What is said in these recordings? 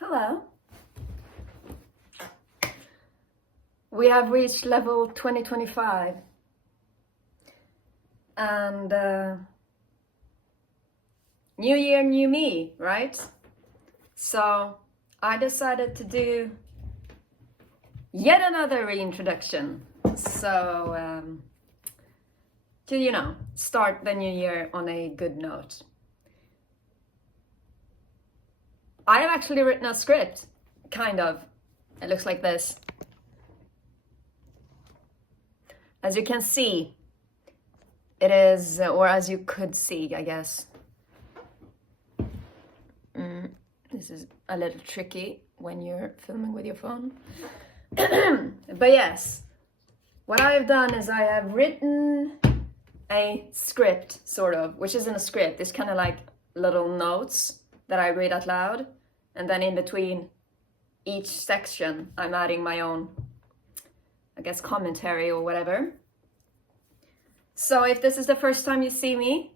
Hello. We have reached level 2025 and new year, new me, right? So I decided to do yet another reintroduction. So to, start the new year on a good note. I have actually written a script, kind of. It looks like this. As you can see, it is, or as you could see, I guess. This is a little tricky when you're filming with your phone. But yes, what I've done is I have written a script, sort of, which isn't a script. It's kind of like little notes that I read out loud. And then in between each section, I'm adding my own, I guess, commentary or whatever. So if this is the first time you see me,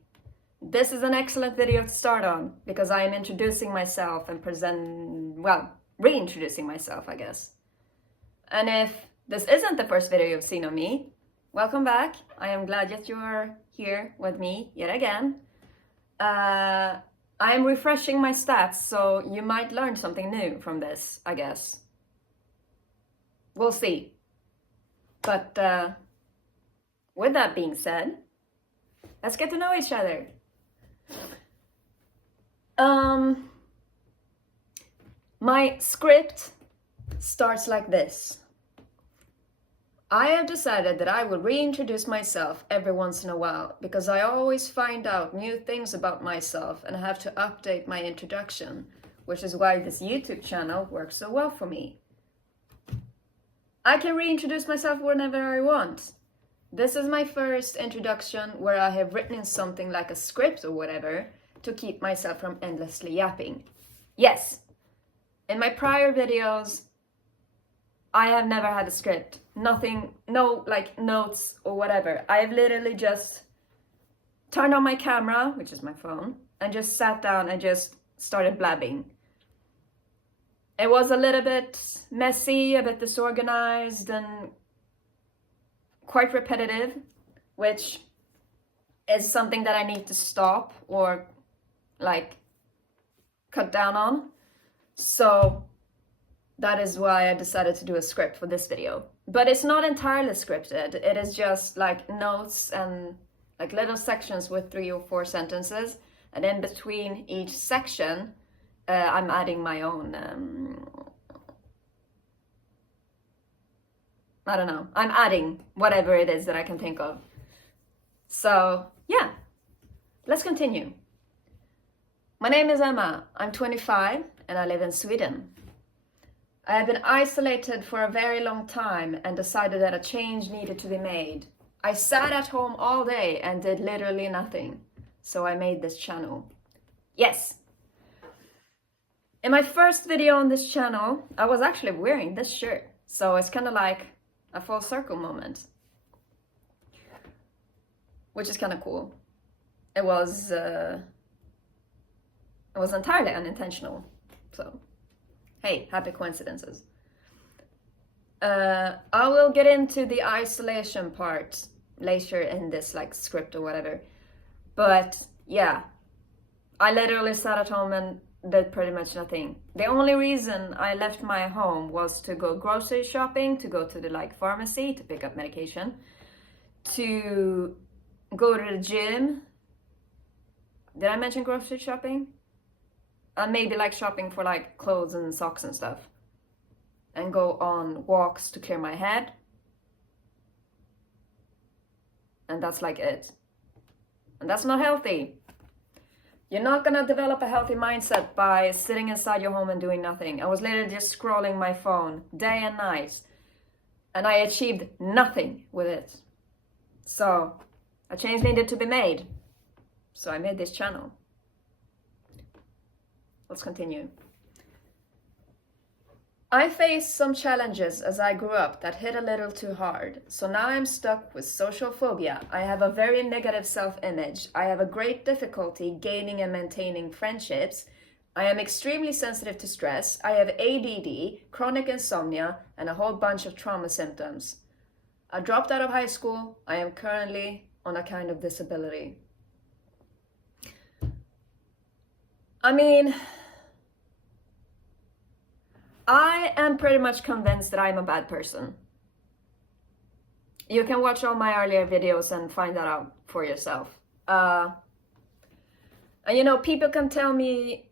this is an excellent video to start on because I am introducing myself and reintroducing myself, I guess. And if this isn't the first video you've seen of me, welcome back. I am glad that you are here with me yet again. I am refreshing my stats, so you might learn something new from this, I guess. We'll see. But with that being said, let's get to know each other. My script starts like this. I have decided that I will reintroduce myself every once in a while because I always find out new things about myself and have to update my introduction, which is why this YouTube channel works so well for me. I can reintroduce myself whenever I want. This is my first introduction where I have written in something like a script or whatever to keep myself from endlessly yapping. Yes, in my prior videos, I have never had a script. Nothing, no like notes or whatever. I have literally just turned on my camera, which is my phone, and just sat down and just started blabbing. It was a little bit messy, a bit disorganized, and quite repetitive, which is something that I need to stop or like cut down on. So that is why I decided to do a script for this video. But it's not entirely scripted. It is just like notes and like little sections with 3 or 4 sentences. And in between each section, I'm adding my own, I don't know. I'm adding whatever it is that I can think of. So yeah, let's continue. My name is Emma. I'm 25 and I live in Sweden. I have been isolated for a very long time and decided that a change needed to be made. I sat at home all day and did literally nothing. So I made this channel. Yes! In my first video on this channel, I was actually wearing this shirt. So it's kind of like a full circle moment. Which is kind of cool. It was entirely unintentional. So hey, happy coincidences. I will get into the isolation part later in this like script or whatever. But yeah, I literally sat at home and did pretty much nothing. The only reason I left my home was to go grocery shopping, to go to the like pharmacy to pick up medication, to go to the gym. Did I mention grocery shopping? And maybe like shopping for like clothes and socks and stuff. And go on walks to clear my head. And that's like it. And that's not healthy. You're not gonna develop a healthy mindset by sitting inside your home and doing nothing. I was literally just scrolling my phone day and night. And I achieved nothing with it. So a change needed to be made. So I made this channel. Let's continue. I faced some challenges as I grew up that hit a little too hard. So now I'm stuck with social phobia. I have a very negative self-image. I have a great difficulty gaining and maintaining friendships. I am extremely sensitive to stress. I have ADD, chronic insomnia, and a whole bunch of trauma symptoms. I dropped out of high school. I am currently on a kind of disability. I mean, I am pretty much convinced that I'm a bad person. You can watch all my earlier videos and find that out for yourself. And you know, people can tell me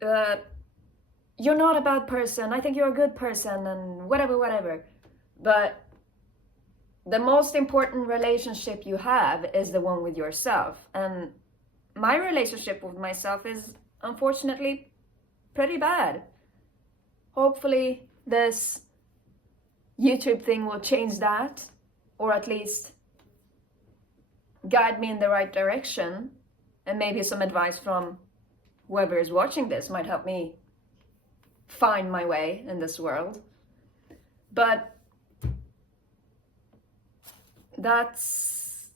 you're not a bad person, I think you're a good person, and whatever. But the most important relationship you have is the one with yourself. And my relationship with myself is unfortunately pretty bad. Hopefully this YouTube thing will change that, or at least guide me in the right direction, and maybe some advice from whoever is watching this might help me find my way in this world. But that's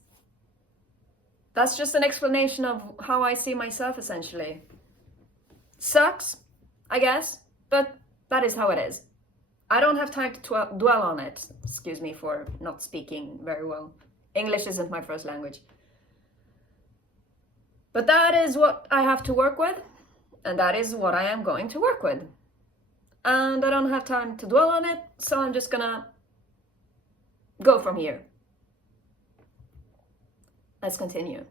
just an explanation of how I see myself, essentially. Sucks, I guess, but that is how it is. I don't have time to dwell on it. Excuse me for not speaking very well. English isn't my first language. But that is what I have to work with, and that is what I am going to work with. And I don't have time to dwell on it, so I'm just gonna go from here. Let's continue.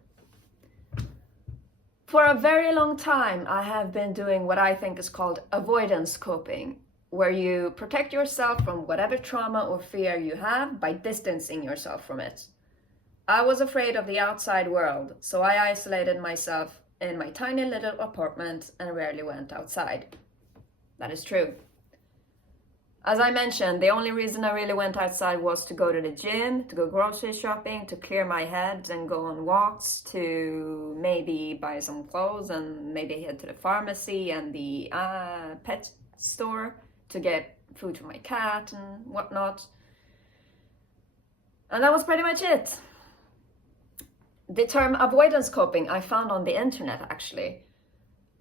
For a very long time, I have been doing what I think is called avoidance coping, where you protect yourself from whatever trauma or fear you have by distancing yourself from it. I was afraid of the outside world, so I isolated myself in my tiny little apartment and rarely went outside. That is true. As I mentioned, the only reason I really went outside was to go to the gym, to go grocery shopping, to clear my head and go on walks, to maybe buy some clothes and maybe head to the pharmacy and the pet store to get food for my cat and whatnot. And that was pretty much it. The term avoidance coping I found on the internet, actually.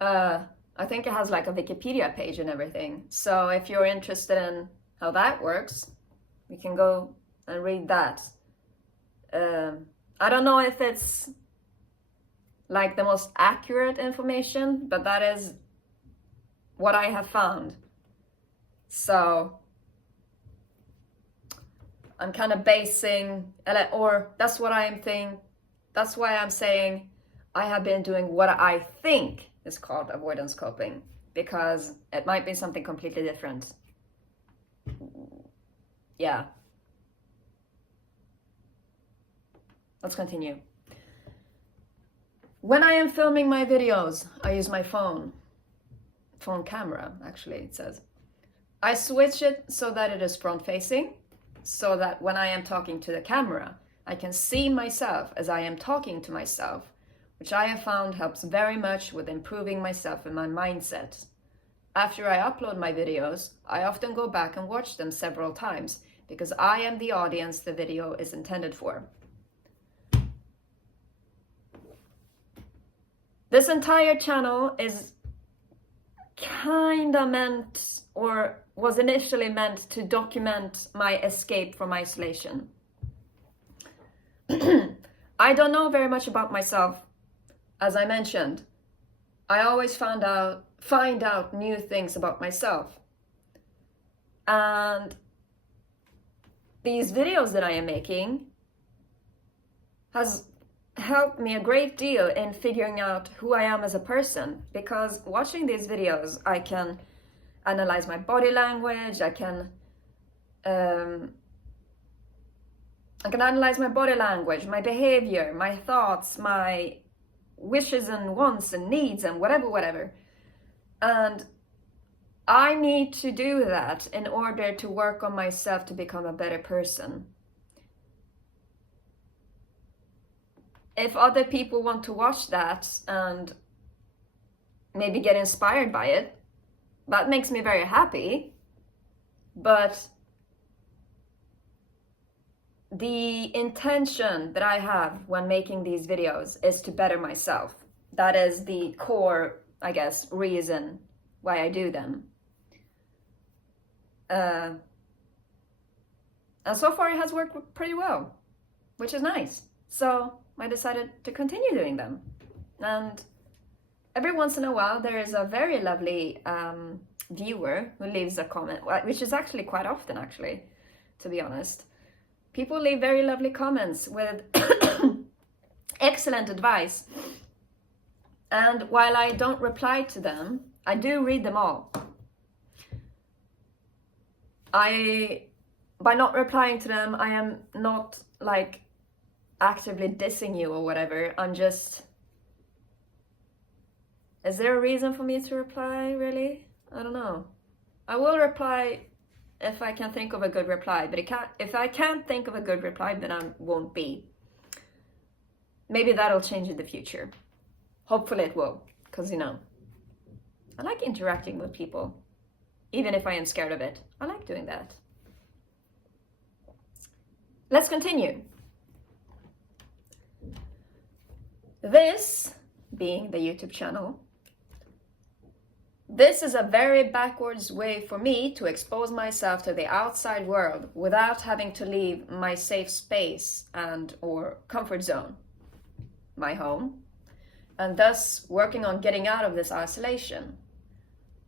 I think it has like a Wikipedia page and everything. So if you're interested in how that works, you can go and read that. I don't know if it's like the most accurate information, but that is what I have found. So I'm kind of basing, or that's what I'm thinking. That's why I'm saying I have been doing what I think is called avoidance coping, because it might be something completely different. Yeah. Let's continue. When I am filming my videos, I use my phone camera, actually, it says. I switch it so that it is front facing, so that when I am talking to the camera, I can see myself as I am talking to myself, which I have found helps very much with improving myself and my mindset. After I upload my videos, I often go back and watch them several times because I am the audience the video is intended for. This entire channel is kinda meant, or was initially meant, to document my escape from isolation. I don't know very much about myself. As I mentioned, I always find out new things about myself. And these videos that I am making has helped me a great deal in figuring out who I am as a person, because watching these videos, I can analyze my body language, I can analyze my body language, my behavior, my thoughts, my wishes and wants and needs and whatever. And I need to do that in order to work on myself to become a better person. If other people want to watch that and maybe get inspired by it, that makes me very happy. But the intention that I have when making these videos is to better myself. That is the core I guess, reason why I do them. And so far it has worked pretty well, which is nice. So I decided to continue doing them. And every once in a while there is a very lovely viewer who leaves a comment, which is actually quite often, actually, to be honest. People leave very lovely comments with excellent advice. And while I don't reply to them, I do read them all. By not replying to them, I am not like actively dissing you or whatever. I'm just... Is there a reason for me to reply, really? I don't know. I will reply if I can think of a good reply, but if I can't think of a good reply, then I won't be. Maybe that'll change in the future. Hopefully it will, because, you know, I like interacting with people, even if I am scared of it. I like doing that. Let's continue. This being the YouTube channel, this is a very backwards way for me to expose myself to the outside world without having to leave my safe space and or comfort zone, my home, and thus working on getting out of this isolation.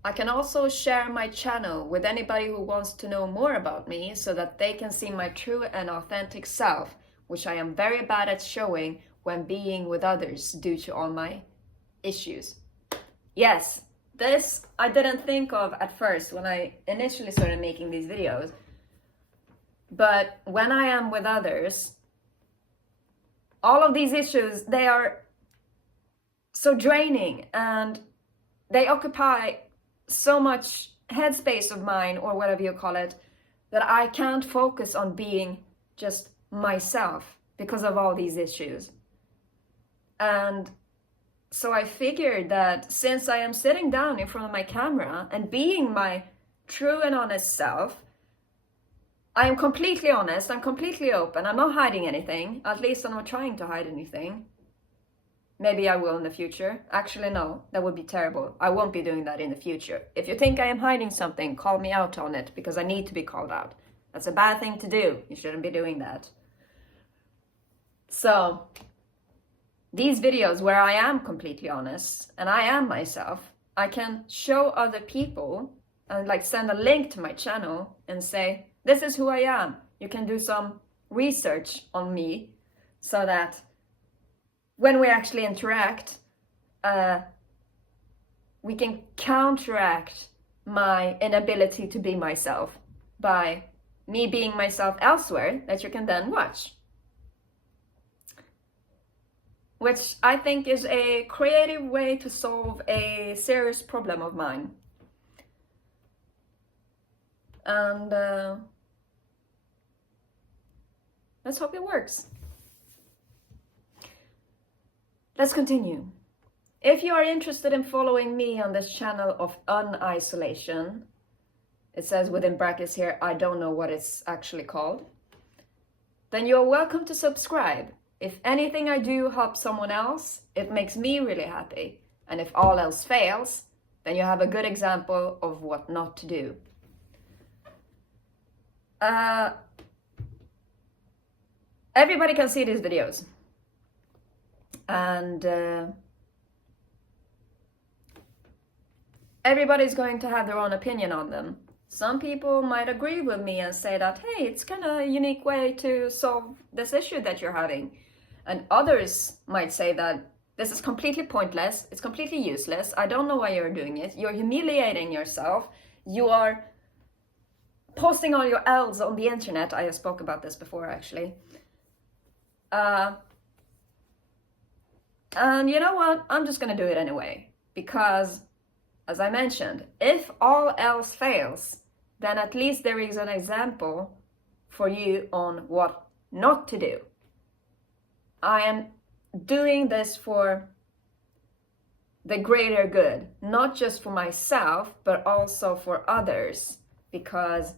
I can also share my channel with anybody who wants to know more about me so that they can see my true and authentic self, which I am very bad at showing when being with others due to all my issues. Yes, this I didn't think of at first when I initially started making these videos. But when I am with others, all of these issues, they are so draining and they occupy so much headspace of mine, or whatever you call it, that I can't focus on being just myself because of all these issues. And so I figured that since I am sitting down in front of my camera and being my true and honest self, I am completely honest, I'm completely open, I'm not hiding anything. At least I'm not trying to hide anything. Maybe I will in the future. Actually, no, that would be terrible. I won't be doing that in the future. If you think I am hiding something, call me out on it, because I need to be called out. That's a bad thing to do. You shouldn't be doing that. So, these videos where I am completely honest and I am myself, I can show other people and like send a link to my channel and say, this is who I am. You can do some research on me so that when we actually interact, we can counteract my inability to be myself by me being myself elsewhere that you can then watch. Which I think is a creative way to solve a serious problem of mine. And let's hope it works. Let's continue. If you are interested in following me on this channel of unisolation, it says within brackets here, I don't know what it's actually called, then you're welcome to subscribe. If anything I do helps someone else, it makes me really happy. And if all else fails, then you have a good example of what not to do. Everybody can see these videos. And everybody's going to have their own opinion on them. Some people might agree with me and say that, hey, it's kind of a unique way to solve this issue that you're having. And others might say that this is completely pointless, it's completely useless, I don't know why you're doing it, you're humiliating yourself, you are posting all your L's on the internet. I spoke about this before, actually. And you know what? I'm just gonna do it anyway. Because, as I mentioned, if all else fails, then at least there is an example for you on what not to do. I am doing this for the greater good, not just for myself, but also for others. Because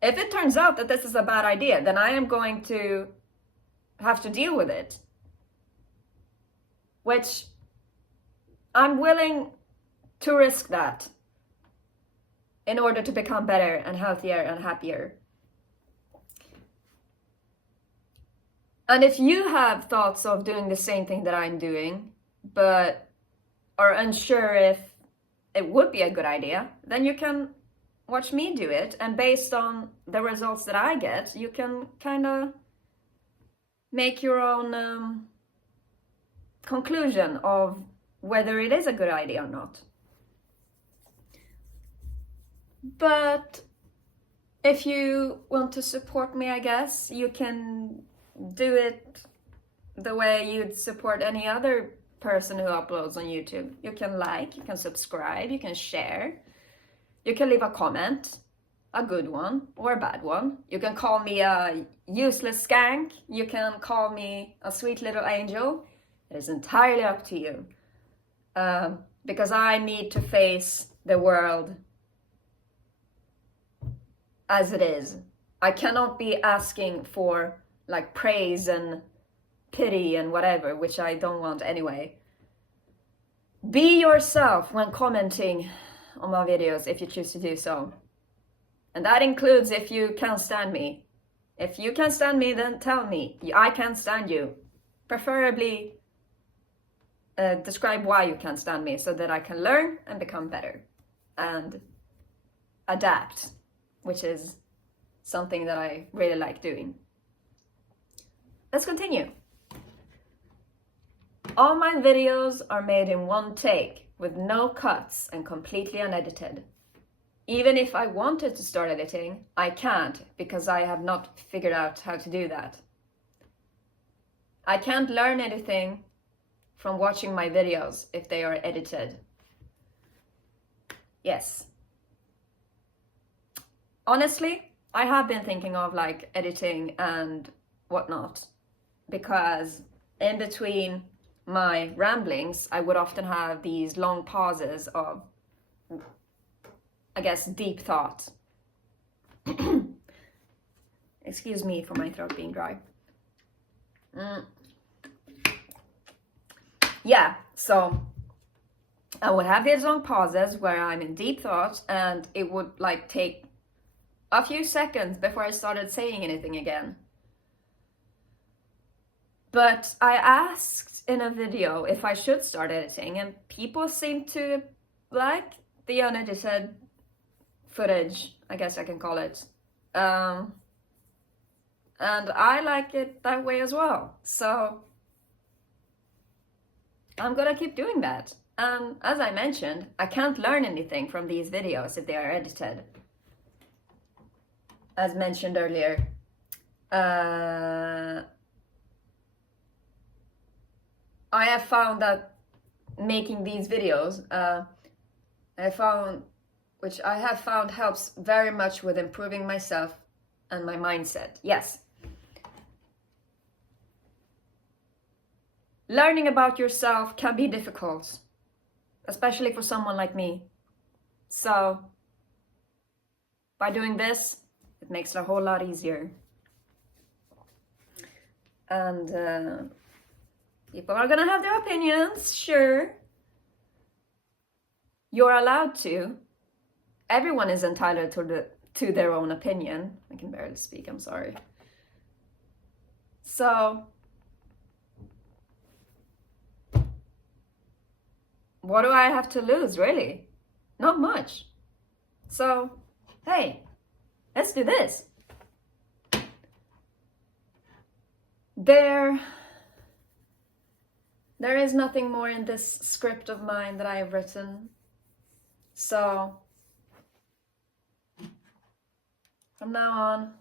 if it turns out that this is a bad idea, then I am going to have to deal with it. Which I'm willing to risk that in order to become better and healthier and happier. And if you have thoughts of doing the same thing that I'm doing, but are unsure if it would be a good idea, then you can watch me do it. And based on the results that I get, you can kind of make your own conclusion of whether it is a good idea or not. But if you want to support me, I guess, you can do it the way you'd support any other person who uploads on YouTube. You can like, you can subscribe, you can share, you can leave a comment, a good one or a bad one. You can call me a useless skank, you can call me a sweet little angel. It is entirely up to you. Because I need to face the world as it is. I cannot be asking for like praise and pity and whatever, which I don't want anyway. Be yourself when commenting on my videos if you choose to do so. And that includes if you can't stand me. If you can't stand me, then tell me. I can't stand you. Preferably describe why you can't stand me so that I can learn and become better and adapt, which is something that I really like doing. Let's continue. All my videos are made in one take with no cuts and completely unedited. Even if I wanted to start editing, I can't because I have not figured out how to do that. I can't learn anything from watching my videos if they are edited. Yes. Honestly, I have been thinking of like editing and whatnot, because in between my ramblings, I would often have these long pauses of, I guess, deep thought. Excuse me for my throat being dry. Yeah, so I would have these long pauses where I'm in deep thought, and it would like take a few seconds before I started saying anything again. But I asked in a video if I should start editing, and people seem to like the unedited footage, I guess I can call it. And I like it that way as well. So I'm gonna keep doing that. As I mentioned, I can't learn anything from these videos if they are edited. As mentioned earlier, I have found that making these videos, which I have found helps very much with improving myself and my mindset. Yes. Learning about yourself can be difficult, especially for someone like me. So by doing this, it makes it a whole lot easier. And people are gonna have their opinions, sure. You're allowed to. Everyone is entitled to their own opinion. I can barely speak, I'm sorry. So, what do I have to lose, really? Not much. So, hey, let's do this. There is nothing more in this script of mine that I have written. So, from now on,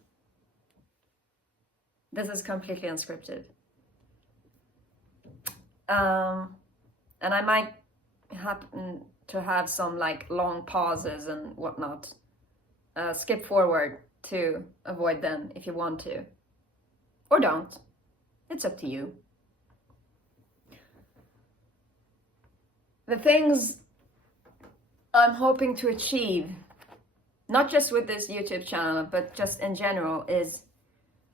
this is completely unscripted. And I might happen to have some like long pauses and whatnot. Skip forward to avoid them if you want to. Or don't. It's up to you. The things I'm hoping to achieve, not just with this YouTube channel, but just in general, is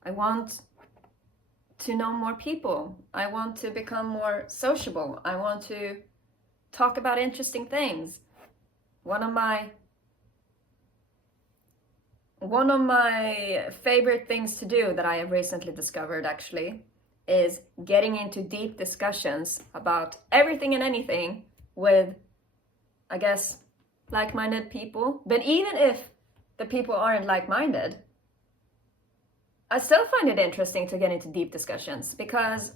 I want to know more people. I want to become more sociable. I want to talk about interesting things. one of my favorite things to do that I have recently discovered actually is getting into deep discussions about everything and anything with, I guess, like-minded people. But even if the people aren't like-minded, I still find it interesting to get into deep discussions, because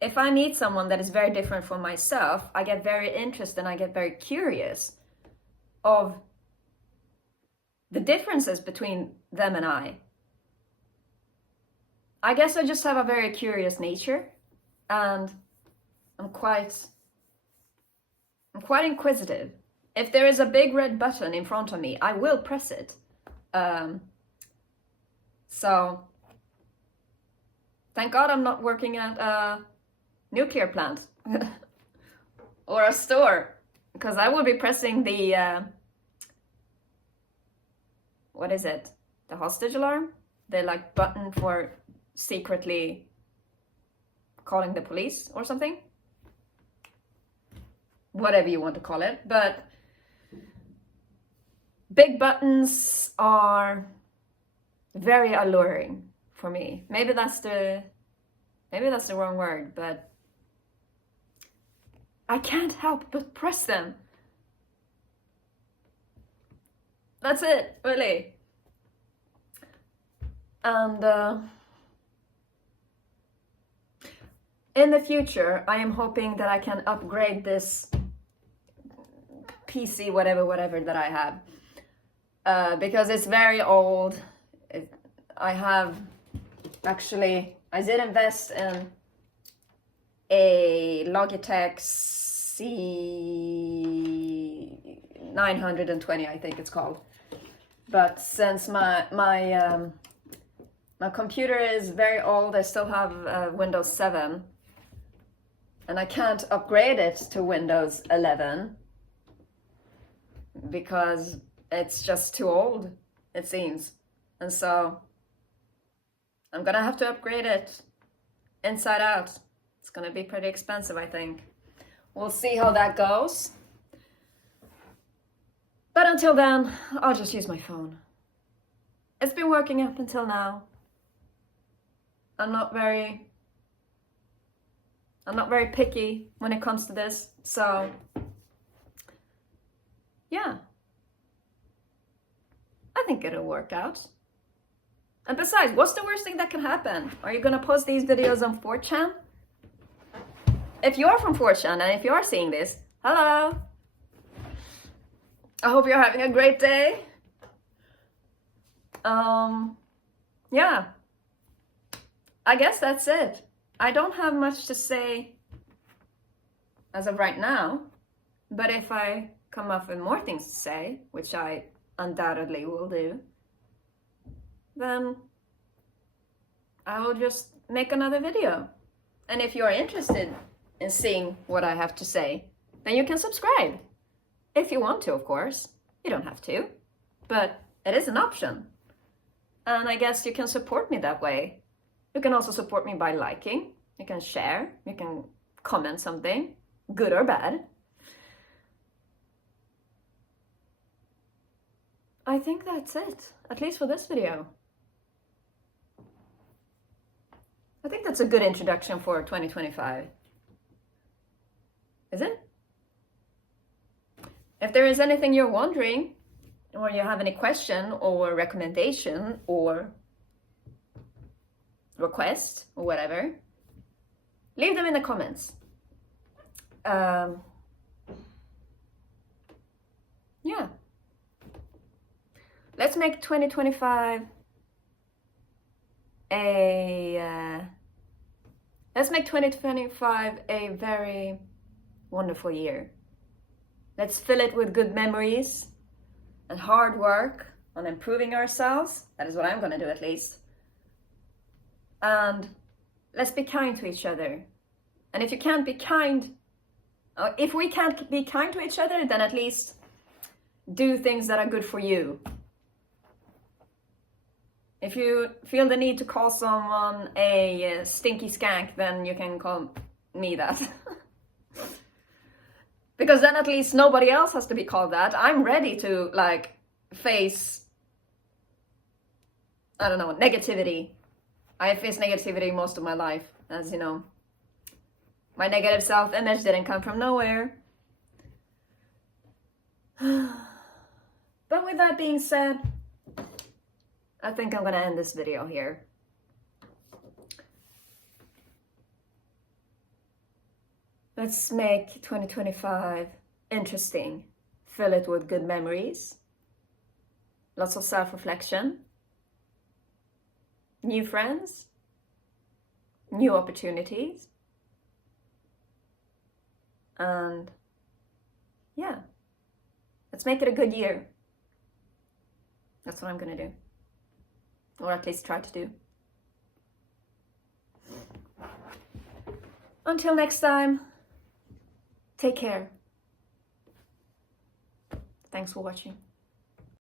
if I meet someone that is very different from myself, I get very interested and I get very curious of the differences between them and I. I guess I just have a very curious nature, and I'm quite inquisitive. If there is a big red button in front of me, I will press it. So thank God I'm not working at a nuclear plant or a store, because I will be pressing the what is it? The hostage alarm? The like button for secretly calling the police or something? Whatever you want to call it. But big buttons are very alluring for me. Maybe that's the wrong word, but I can't help but press them. That's it, really. And in the future, I am hoping that I can upgrade this PC, whatever that I have, because it's very old. I did invest in a Logitech C920, I think it's called. But since my computer is very old, I still have Windows 7, and I can't upgrade it to Windows 11 because it's just too old, it seems. And so I'm gonna have to upgrade it inside out. It's gonna be pretty expensive, I think. We'll see how that goes. But until then, I'll just use my phone. It's been working up until now. I'm not very picky when it comes to this, so yeah. I think it'll work out. And besides, what's the worst thing that can happen? Are you gonna post these videos on 4chan? If you're from 4chan and if you are seeing this, hello! I hope you're having a great day. Yeah. I guess that's it. I don't have much to say as of right now, but if I come up with more things to say, which I undoubtedly will do, then I will just make another video. And if you're interested in seeing what I have to say, then you can subscribe. If you want to, of course. You don't have to, but it is an option. And I guess you can support me that way. You can also support me by liking, you can share, you can comment something, good or bad. I think that's it, at least for this video. I think that's a good introduction for 2025. Is it? If there is anything you're wondering, or you have any question or recommendation or request or whatever, leave them in the comments. Yeah. Let's make 2025 a very wonderful year. Let's fill it with good memories and hard work on improving ourselves. That is what I'm going to do, at least. And let's be kind to each other. And if you can't be kind, or if we can't be kind to each other, then at least do things that are good for you. If you feel the need to call someone a stinky skank, then you can call me that. Because then at least nobody else has to be called that. I'm ready to like face, I don't know, negativity. I have faced negativity most of my life, as you know. My negative self-image didn't come from nowhere. But with that being said, I think I'm gonna end this video here. Let's make 2025 interesting. Fill it with good memories, lots of self-reflection, new friends, new opportunities, and yeah, let's make it a good year. That's what I'm gonna do, or at least try to do. Until next time, take care. Thanks for watching.